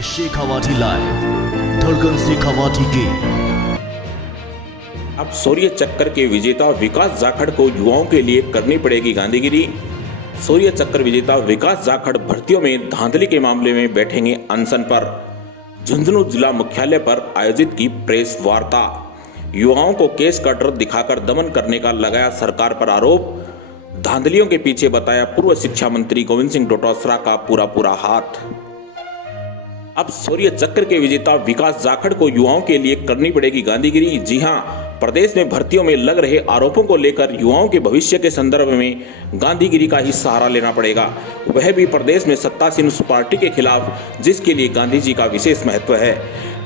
है शेखावाटी लाइव, धड़कन शेखावाटी की। अब सूर्य चक्कर के विजेता विकास जाखड़ को युवाओं के लिए करनी पड़ेगी गांधीगिरी। सूर्य चक्कर विजेता विकास जाखड़ भर्तियों में धांधली के मामले में बैठेंगे अनशन पर। झुंझुनू जिला मुख्यालय पर आयोजित की प्रेस वार्ता। युवाओं को केस का डर दिखाकर दमन करने का लगाया सरकार पर आरोप। धांधलियों के पीछे बताया पूर्व शिक्षा मंत्री गोविंद सिंह डोटासरा का पूरा हाथ। अब सूर्य चक्र के विजेता विकास जाखड़ को युवाओं के लिए करनी पड़ेगी गांधीगिरी। जी हां, प्रदेश में भर्तियों में लग रहे आरोपों को लेकर युवाओं के भविष्य के संदर्भ में गांधीगिरी का ही सहारा लेना पड़ेगा, वह भी प्रदेश में सत्तासीन उस पार्टी के खिलाफ जिसके लिए गांधी जी का विशेष महत्व है।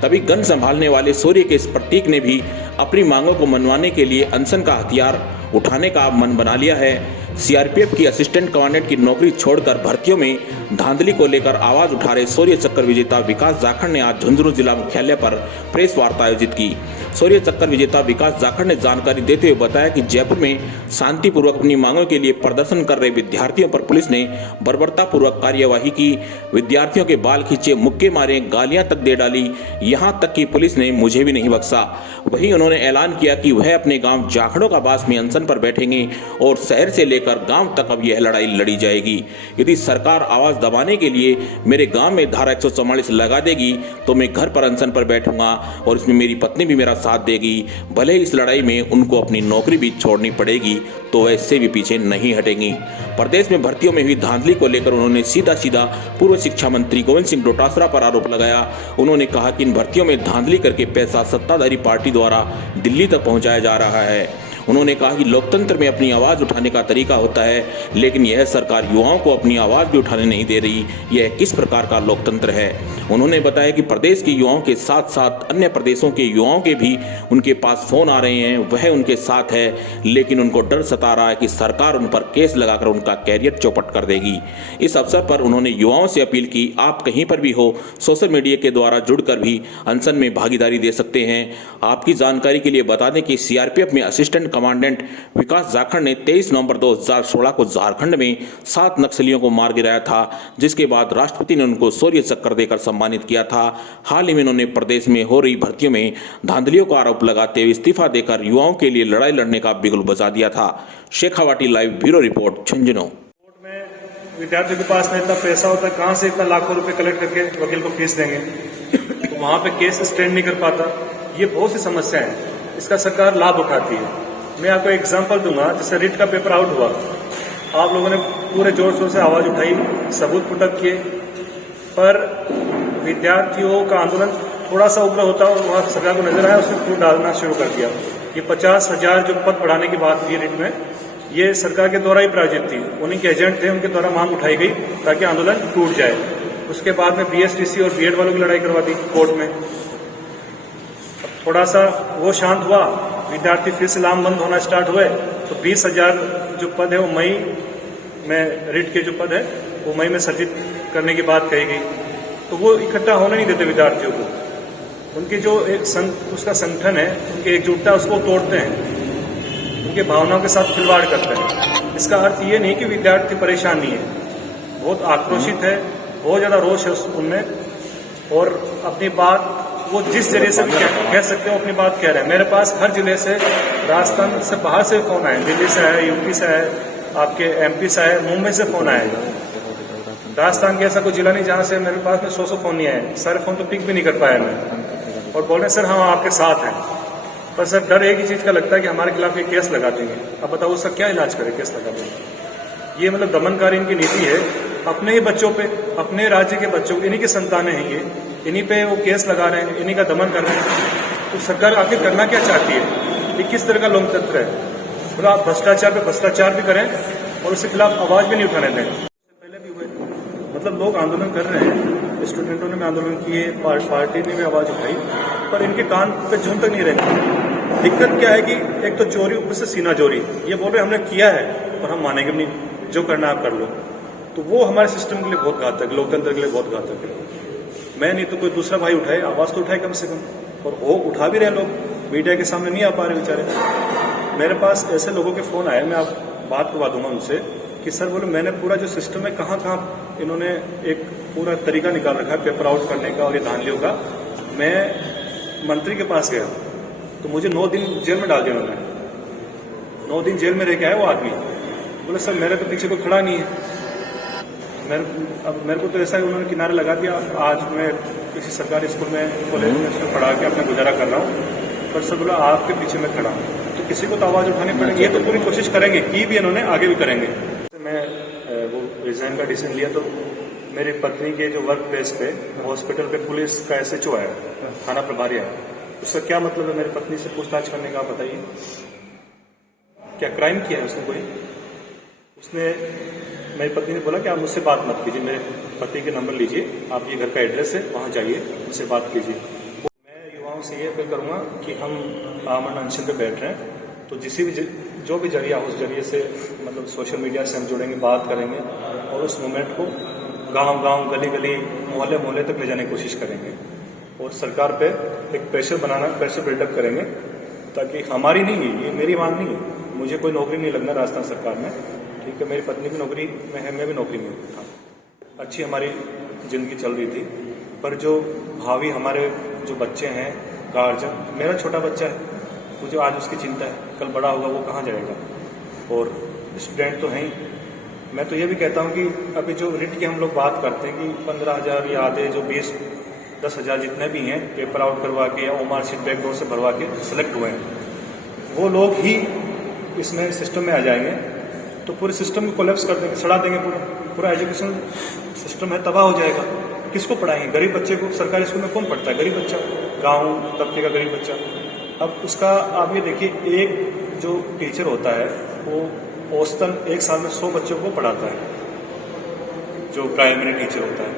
तभी गन संभालने वाले सूर्य के इस प्रतीक ने भी अपनी मांगों को मनवाने के लिए अनशन का हथियार उठाने का मन बना लिया है। सीआरपीएफ की असिस्टेंट कमांडेंट की नौकरी छोड़कर भर्तियों में धांधली को लेकर आवाज उठा रहे सूर्य चक्कर विजेता विकास जाखड़ ने आज झुंझुनू जिला मुख्यालय पर प्रेस वार्ता आयोजित की। सूर्य चक्कर विजेता विकास जाखड़ ने जानकारी देते हुए बताया कि जयपुर में शांतिपूर्वक अपनी मांगों के लिए प्रदर्शन कर रहे विद्यार्थियों पर पुलिस ने बर्बरतापूर्वक कार्यवाही की। विद्यार्थियों के बाल खींचे, मुक्के मारे, गालियां तक दे डाली, यहां तक कि पुलिस ने मुझे भी नहीं बख्शा। वहीं उन्होंने ऐलान किया कि वह अपने गांव जाखड़ों का बास में अनशन पर बैठेंगे और शहर से लेकर गांव तक अब यह लड़ाई लड़ी जाएगी। यदि सरकार आवाज दबाने के लिए मेरे गांव में धारा 144 लगा देगी तो मैं घर पर अनशन पर बैठूंगा और इसमें मेरी पत्नी भी मेरा साथ देगी। भले इस लड़ाई में उनको अपनी नौकरी भी छोड़नी पड़ेगी तो वह इससे भी पीछे नहीं हटेंगी। प्रदेश में भर्तियों में हुई धांधली को लेकर उन्होंने सीधा पूर्व शिक्षा मंत्री गोविंद सिंह डोटासरा पर आरोप लगाया। उन्होंने कहा कि इन भर्तियों में धांधली करके पैसा सत्ताधारी पार्टी द्वारा दिल्ली तक पहुंचाया जा रहा है। उन्होंने कहा कि लोकतंत्र में अपनी आवाज उठाने का तरीका होता है, लेकिन यह सरकार युवाओं को अपनी आवाज भी उठाने नहीं दे रही। यह किस प्रकार का लोकतंत्र है? उन्होंने बताया कि प्रदेश के युवाओं के साथ साथ अन्य प्रदेशों के युवाओं के भी उनके पास फोन आ रहे हैं, वह उनके साथ है, लेकिन उनको डर सता रहा है कि सरकार उन पर केस लगाकर उनका कैरियर चौपट कर देगी। इस अवसर पर उन्होंने युवाओं से अपील की, आप कहीं पर भी हो, सोशल मीडिया के द्वारा जुड़कर भी अनशन में भागीदारी दे सकते हैं। आपकी जानकारी के लिए बता दें कि सीआरपीएफ में असिस्टेंट कमांडेंट विकास जाखड़ ने 23 नवंबर 2016 को झारखंड में 7 नक्सलियों को मार गिराया था, जिसके बाद राष्ट्रपति ने उनको शौर्य चक्र देकर सम्मानित किया था। हाल ही में उन्होंने प्रदेश में हो रही भर्तियों में धांधलियों का आरोप लगाते हुए इस्तीफा देकर युवाओं के लिए लड़ाई लड़ने का बिगुल बजा दिया था। Shekhawati live bureau report, Jhunjhunu. विद्यार्थियों के पास में इतना पैसा होता है, कहां से इतना लाखों रुपए कलेक्ट करके वकील को फीस देंगे? तो वहां पे केस स्टैंड नहीं कर पाता। ये बहुत सी समस्या है, इसका सरकार लाभ उठाती है। मैं आपको एग्जांपल दूंगा, जैसे रिट का पेपर आउट हुआ, आप लोगों ने पूरे जोर शोर से आवाज उठाई, सबूत पुटअप किए, पर विद्यार्थियों का आंदोलन थोड़ा सा उग्र होता और वहां सरकार को नजर आया, उसने फूट डालना शुरू कर दिया। ये 50,000 जो पद बढ़ाने की बात थी रिट में, ये सरकार के द्वारा ही प्रायोजित थी। उन्हीं के एजेंट थे, उनके द्वारा मांग उठाई गई ताकि आंदोलन टूट जाए। उसके बाद में बीएसटीसी और बीएड वालों की लड़ाई करवा दी कोर्ट में। थोड़ा सा वो शांत हुआ, विद्यार्थी फिर से लामबंद होना स्टार्ट हुए, तो 20,000 जो पद है वो मई में, रिट के जो पद है वो मई में सृजित करने की बात कही गई। तो वो इकट्ठा होने नहीं देते विद्यार्थियों को। उनके जो एक उसका संगठन है, उनकी एकजुटता उसको तोड़ते हैं, उनके भावनाओं के साथ खिलवाड़ करते हैं। इसका अर्थ ये नहीं कि विद्यार्थी परेशान नहीं है, बहुत आक्रोशित है, बहुत ज्यादा रोष है उनमें, और अपनी बात वो जिस जरिए से कह सकते हो अपनी बात कह रहे हैं। मेरे पास हर जिले से, राजस्थान से बाहर से फोन आए, दिल्ली से आए, यूपी से आए, आपके एमपी से आए, मुंबई से फोन आए। राजस्थान के ऐसा कोई जिला नहीं जहां से मेरे पास में 100 फोन नहीं आए। सारे फोन तो पिक भी नहीं कर पाया मैं, और बोल रहे सर हम आपके साथ हैं, पर सर डर एक ही चीज का लगता है कि हमारे खिलाफ ये केस लगा देंगे। अब बताओ उसका क्या इलाज करें, केस लगा देंगे। ये मतलब दमनकारी इनकी नीति है, अपने ही बच्चों पे, अपने राज्य के बच्चों, इन्हीं की संतानें हैं ये, इन्हीं पे वो केस लगा रहे हैं, इन्हीं का दमन कर रहे हैं। तो सरकार आखिर करना क्या चाहती है? ये किस तरह का लोकतंत्र है? मतलब आप भ्रष्टाचार पे भ्रष्टाचार भी करें और उसके खिलाफ आवाज भी नहीं उठाने दें। पहले भी हुए, मतलब लोग आंदोलन कर रहे हैं, स्टूडेंटों ने भी आंदोलन किए, पार्टी ने भी आवाज उठाई, पर इनके कान पे जूं तक नहीं रहे। दिक्कत क्या है कि एक तो चोरी, ऊपर से सीना चोरी। ये बोल रहे हमने किया है और हम मानेंगे नहीं, जो करना आप कर लो। तो वो हमारे सिस्टम के लिए बहुत घातक, लोकतंत्र के लिए बहुत घातक है। मैं नहीं तो कोई दूसरा भाई उठाए, आवाज तो उठाए कम से कम, और वो उठा भी रहे लोग, मीडिया के सामने नहीं आ पा रहे बेचारे। मेरे पास ऐसे लोगों के फोन आए, मैं आप बात करवा दूंगा उनसे कि सर बोले मैंने पूरा जो सिस्टम है कहाँ कहाँ इन्होंने एक पूरा तरीका निकाल रखा है पेपर आउट करने का और ये धांधलियों का। मैं मंत्री के पास गया तो मुझे 9 दिन जेल में डाल दिया उन्होंने। 9 दिन जेल में रह के आया वो आदमी। बोले सर मेरे तो पीछे कोई खड़ा नहीं है। अब मेरे को तो ऐसा है उन्होंने किनारे लगा दिया। आज मैं किसी सरकारी स्कूल में कॉलेज में उसमें पढ़ा के अपना गुजारा कर रहा हूँ, पर सर बोला आपके पीछे मैं खड़ा हूँ। तो किसी को तो आवाज़ उठानी पड़ेगी। ये तो पूरी कोशिश करेंगे, की भी इन्होंने, आगे भी करेंगे। मैं वो रिजाइन का डिसीजन लिया तो मेरी पत्नी के जो वर्क प्लेस पे हॉस्पिटल पे पुलिस का SHO आया, थाना प्रभारी आया। उसका क्या मतलब है मेरी पत्नी से पूछताछ करने का, बताइए? क्या क्राइम किया है उसने कोई? उसने, मेरी पत्नी ने बोला कि आप मुझसे बात मत कीजिए, मेरे पति के नंबर लीजिए, आप ये घर का एड्रेस है वहाँ जाइए, मुझसे बात कीजिए। मैं युवाओं से ये अपील करूँगा कि हम आमरण अनशन पे बैठ रहे हैं तो जो भी जरिया हो उस जरिए से, मतलब सोशल मीडिया से हम जुड़ेंगे, बात करेंगे और उस मूवमेंट को गांव-गांव, गली-गली, मोहल्ले-मोहल्ले तक ले जाने की कोशिश करेंगे और सरकार पे एक प्रेशर बिल्डअप करेंगे, ताकि हमारी नहीं है, ये मेरी मांग नहीं है, मुझे कोई नौकरी नहीं लगना राजस्थान सरकार में, ठीक है? मेरी पत्नी भी नौकरी में है, मैं भी नौकरी में था, अच्छी हमारी जिंदगी चल रही थी। पर जो भावी हमारे जो बच्चे हैं, गार्जियन, मेरा छोटा बच्चा है, मुझे आज उसकी चिंता है, कल बड़ा होगा वो कहाँ जाएगा, और स्टूडेंट तो हैं ही। मैं तो ये भी कहता हूँ कि अभी जो रिट की हम लोग बात करते हैं कि 15,000 या आधे जो 20-10,000 जितने भी हैं पेपर आउट करवा के या OMR शीट बैकडोर से भरवा के सिलेक्ट हुए हैं, वो लोग ही इसमें सिस्टम में आ जाएंगे तो पूरे सिस्टम को कोलैप्स कर देंगे, सड़ा देंगे। पूरा एजुकेशन सिस्टम है तबाह हो जाएगा। किसको पढ़ाएंगे? गरीब बच्चे को। सरकारी स्कूल में कौन पढ़ता है? गरीब बच्चा, गाँव तबके का गरीब बच्चा। अब उसका आप ये देखिए, एक जो टीचर होता है वो औसतन एक साल में 100 बच्चों को पढ़ाता है, जो प्राइमरी टीचर होता है।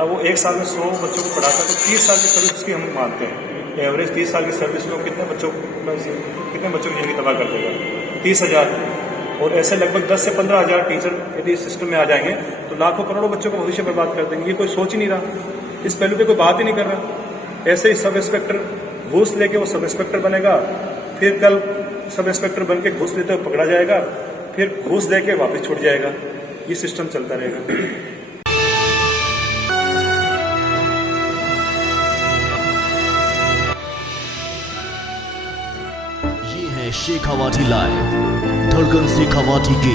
अब वो एक साल में 100 बच्चों को पढ़ाता है तो 30 साल की सर्विस उसकी हम मानते हैं। एवरेज 30 साल की सर्विस में कितने बच्चों की जिंदगी तबाह कर देगा? 30,000। और ऐसे लगभग 10 से 15,000 टीचर यदि इस सिस्टम में आ जाएंगे तो लाखों करोड़ों बच्चों का भविष्य बर्बाद कर देंगे। ये कोई सोच ही नहीं रहा, इस पहलू पे कोई बात ही नहीं कर रहा। ऐसे ही सब इंस्पेक्टर घूस लेके वो सब इंस्पेक्टर बनेगा, फिर कल सब इंस्पेक्टर बन के घूस लेते हुए पकड़ा जाएगा, फिर घूस देके वापस छूट जाएगा। ये सिस्टम चलता रहेगा। ये है शेखावाटी लाइव, धड़कन शेखावाटी की